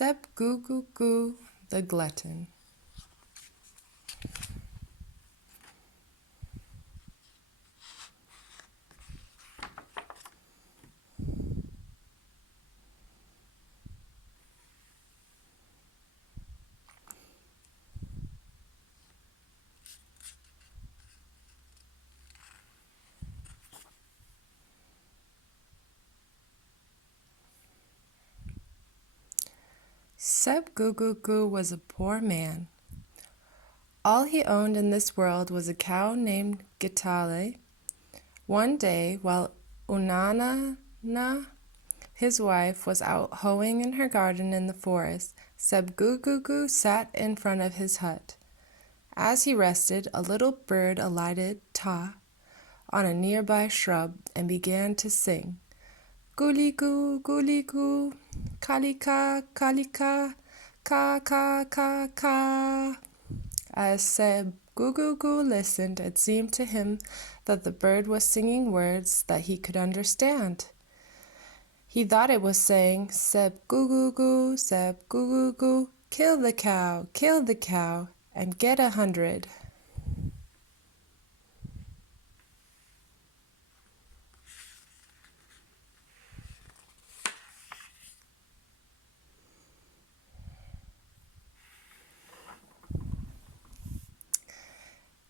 Sebgugugu the Glutton. Sebgugugu was a poor man. All he owned in this world was a cow named Gitale. One day, while Unanana, his wife, was out hoeing in her garden in the forest, Sebgugugu sat in front of his hut. As he rested, a little bird alighted on a nearby shrub and began to sing. Goo, goo, kalika, kalika, ka. As Sebgugugu listened, it seemed to him that the bird was singing words that he could understand. He thought it was saying, Sebgugugu, Sebgugugu, kill the cow, and get 100.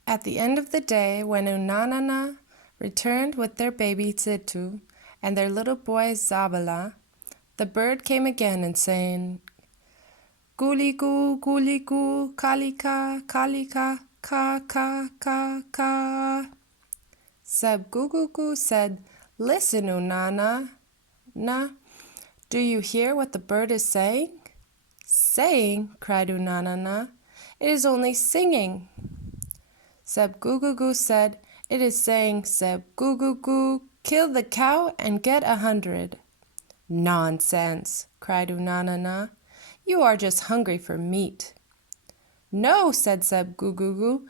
At the end of the day, when Unanana returned with their baby Tsitu and their little boy Zabala, the bird came again and saying, Goo, kalika, kalika, ka. Sebgugugu said, Listen, Unanana, do you hear what the bird is saying? Saying, cried Unanana, it is only singing. Sebgugugu said, It is saying, Sebgugugu, kill the cow and get 100. Nonsense, cried Unanana. You are just hungry for meat. No, said Sebgugugu.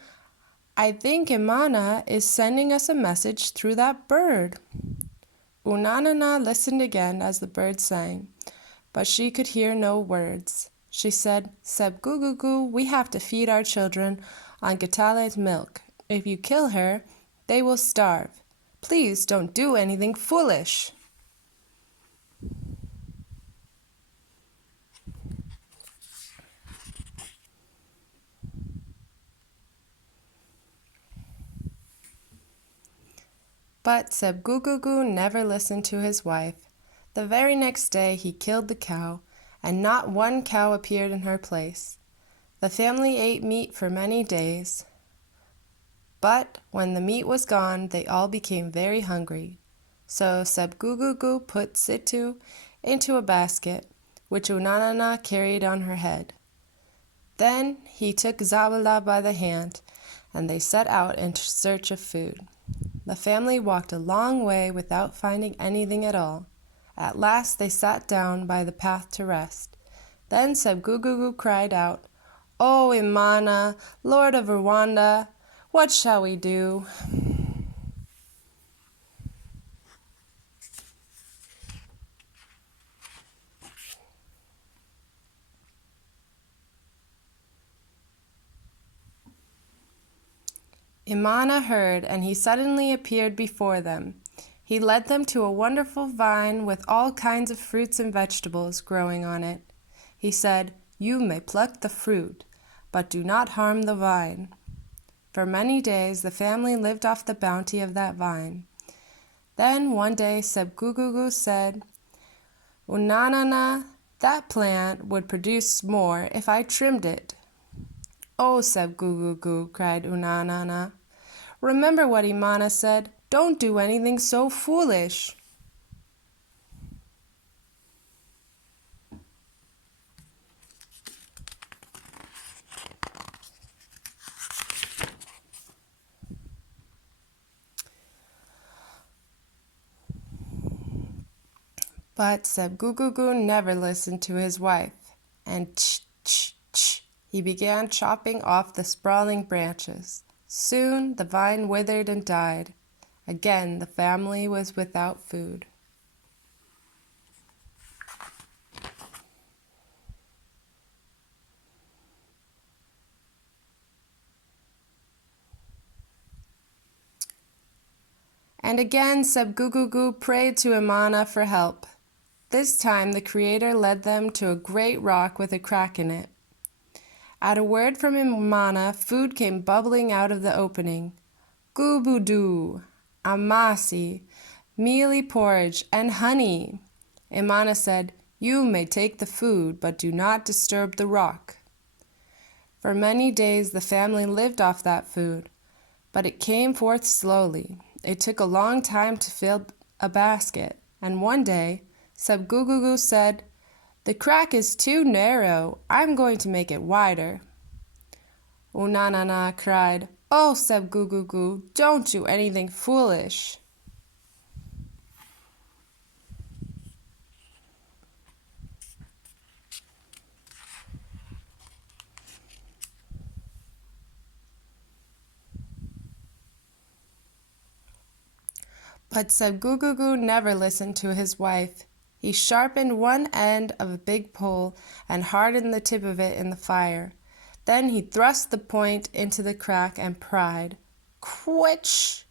I think Imana is sending us a message through that bird. Unanana listened again as the bird sang, but she could hear no words. She said, Sebgugugu, we have to feed our children on Gitale's milk. If you kill her, they will starve. Please don't do anything foolish. But Sebgugugu never listened to his wife. The very next day he killed the cow, and not one cow appeared in her place. The family ate meat for many days, but when the meat was gone, they all became very hungry. So Sebgugugu put Tsitu into a basket, which Unanana carried on her head. Then he took Zabala by the hand, and they set out in search of food. The family walked a long way without finding anything at all. At last they sat down by the path to rest. Then Sebgugugu cried out, "O Imana, Lord of Rwanda, what shall we do?" Imana heard, and he suddenly appeared before them. He led them to a wonderful vine with all kinds of fruits and vegetables growing on it. He said, "You may pluck the fruit, but do not harm the vine." For many days the family lived off the bounty of that vine. Then one day Sebgugugu said, "Unanana, that plant would produce more if I trimmed it." "Oh, Sebgugugu," cried Unanana, "remember what Imana said. Don't do anything so foolish." But Sebgugugu never listened to his wife, and he began chopping off the sprawling branches. Soon the vine withered and died. Again the family was without food. And again Sebgugugu prayed to Imana for help. This time the Creator led them to a great rock with a crack in it. At a word from Imana, food came bubbling out of the opening. Gubudu, amasi, mealy porridge, and honey. Imana said, "You may take the food, but do not disturb the rock." For many days the family lived off that food, but it came forth slowly. It took a long time to fill a basket, and one day Sebgugugu said, "The crack is too narrow. I'm going to make it wider." Unanana cried, "Oh, Sebgugugu, don't do anything foolish." But Sebgugugu never listened to his wife. He sharpened one end of a big pole and hardened the tip of it in the fire. Then he thrust the point into the crack and pried. Quitch!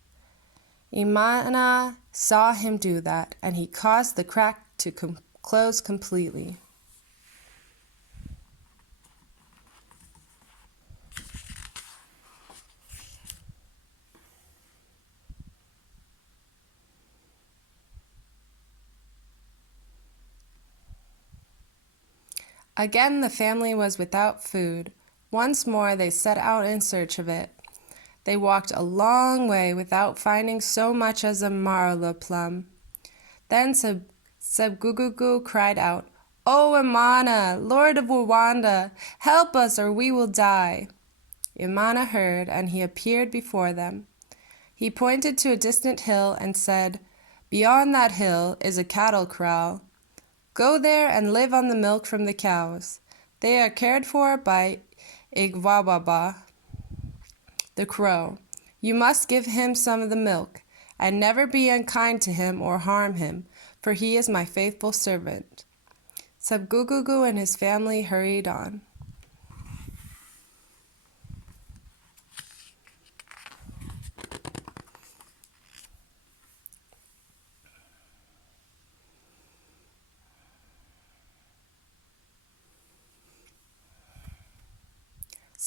Imana saw him do that, and he caused the crack to close completely. Again the family was without food. Once more they set out in search of it. They walked a long way without finding so much as a marula plum. Then Sebgugugu cried out, "O Imana, Lord of Rwanda, help us or we will die." Imana heard, and he appeared before them. He pointed to a distant hill and said, "Beyond that hill is a cattle kraal. Go there and live on the milk from the cows. They are cared for by Igwababa, the crow. You must give him some of the milk, and never be unkind to him or harm him, for he is my faithful servant." Sebgugugu and his family hurried on.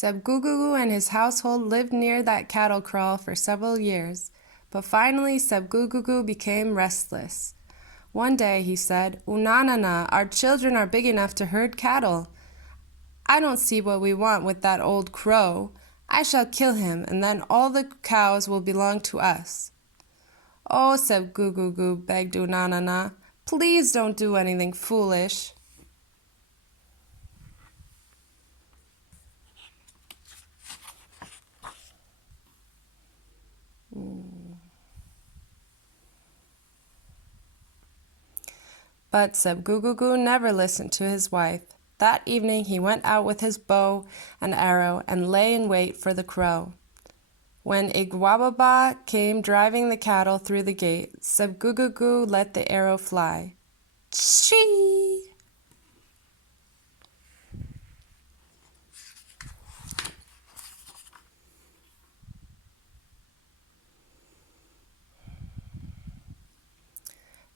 Sebgugugu and his household lived near that cattle kraal for several years, but finally Sebgugugu became restless. One day he said, "Unanana, our children are big enough to herd cattle. I don't see what we want with that old crow. I shall kill him, and then all the cows will belong to us." "Oh," Sebgugugu begged Unanana, "please don't do anything foolish." But Sebgugugu never listened to his wife. That evening he went out with his bow and arrow and lay in wait for the crow. When Igwababa came driving the cattle through the gate, Sebgugugu let the arrow fly. Chee!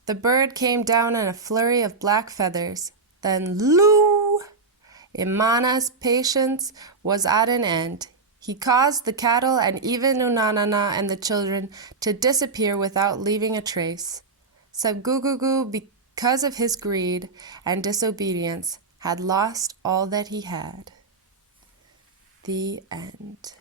The bird came down in a flurry of black feathers. Then loo! Imana's patience was at an end. He caused the cattle and even Unanana and the children to disappear without leaving a trace. Sebgugugu, because of his greed and disobedience, had lost all that he had. The end.